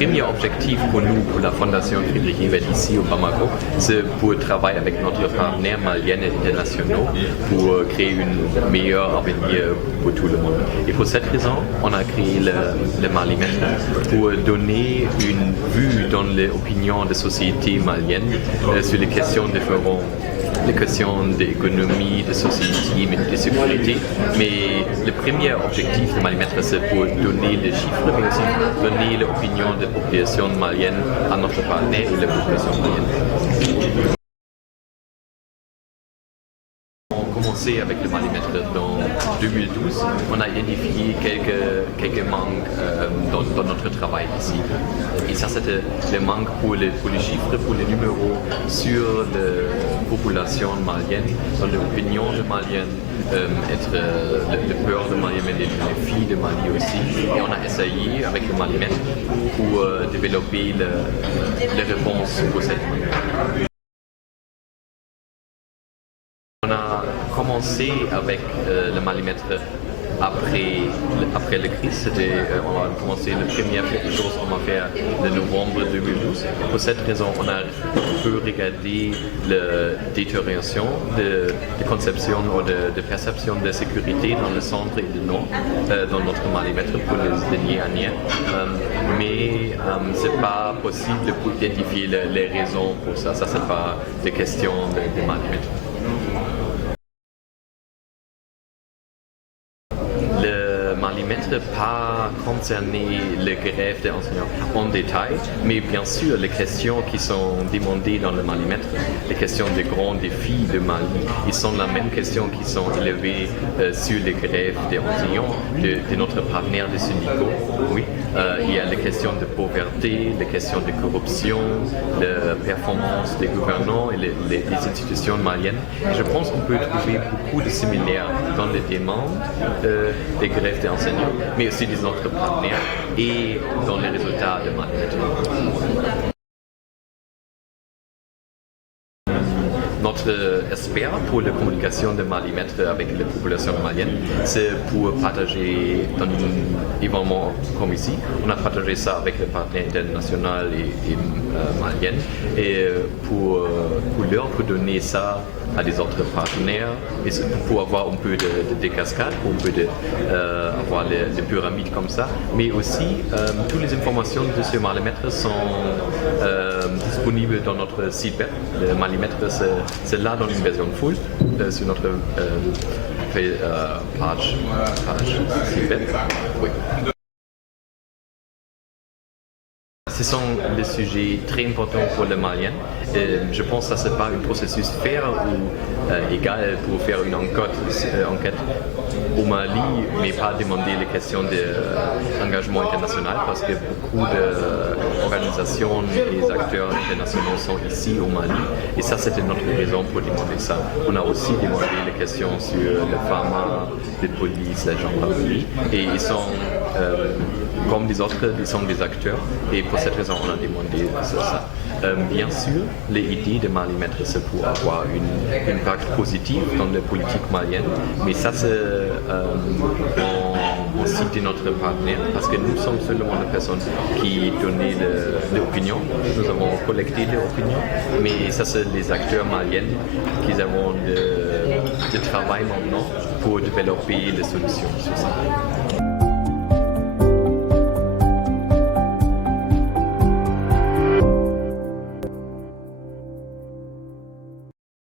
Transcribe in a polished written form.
premier objectif pour nous, pour la Fondation Friedrich Ebert ici au Bamako, c'est pour travailler avec notre partenaire malien et internationaux pour créer un meilleur avenir pour tout le monde. Et pour cette raison, on a créé le Malimètre pour donner une vue dans l'opinion des sociétés maliennes sur les questions différentes. Les questions d'économie, de société, de sécurité. Mais le premier objectif de Malimètre, c'est pour donner les chiffres, mais aussi donner l'opinion de la population malienne à notre partenaire et la population malienne. On a commencé avec le Malimètre dans 2012. On a identifié quelques manques dans notre travail ici. Et ça, c'était le manque pour les chiffres, pour les numéros sur la population malienne, dans l'opinion de Maliens, le peur de Mali, mais les filles de Mali aussi. Et on a essayé avec le Malimètre pour développer les réponses pour cette manque. On a commencé avec le Malimètre après la crise. On a commencé la première chose qu'on va faire de novembre 2012. Pour cette raison, on a pu regarder la détérioration de conception ou de perception de sécurité dans le centre et le nord, dans notre Malimètre pour les dernières années. Mais ce n'est pas possible pour identifier les raisons pour ça. Ça, ce n'est pas des questions de Malimètre. Pas concerner les grèves des enseignants en détail, mais bien sûr les questions qui sont demandées dans le Malimètre, les questions des grands défis de Mali, ils sont la même question qui sont élevées sur les grèves des enseignants de notre partenaire des syndicats. Oui, il y a les questions de pauvreté, les questions de corruption, de performance des gouvernants et les institutions maliennes. Et je pense qu'on peut trouver beaucoup de similaires dans les demandes des grèves des enseignants, mais aussi des autres partenaires et dans les résultats de Malimètre. Notre espère pour la communication de Malimètre avec la population malienne, c'est pour partager dans un événement comme ici. On a partagé ça avec les partenaires internationaux et maliens et pour donner ça à des autres partenaires et pour avoir un peu de cascades, pour un peu avoir les pyramides comme ça. Mais aussi, toutes les informations de ce Malimètre sont disponibles dans notre site web. Le Malimètre, c'est là dans une version full sur notre page site web. Oui. Ce sont des sujets très importants pour les Maliens. Je pense que ce n'est pas un processus fair ou égal pour faire une enquête au Mali, mais pas demander les questions d'engagement international parce que beaucoup d'organisations et acteurs internationaux sont ici au Mali. Et ça, c'était notre raison pour demander ça. On a aussi demandé les questions sur le pharma, les polices, la gendarmerie. Et ils sont, comme les autres, ils sont des acteurs. Et pour cette raison, on a demandé ça. Bien sûr, l'idée de Malimètre, c'est pour avoir un impact positif dans la politique malienne, mais ça, c'est on cite notre partenaire, parce que nous sommes seulement les personnes qui donnent l'opinion, nous avons collecté l'opinion, mais ça, c'est les acteurs maliens qui avons le travail maintenant pour développer des solutions sur ça.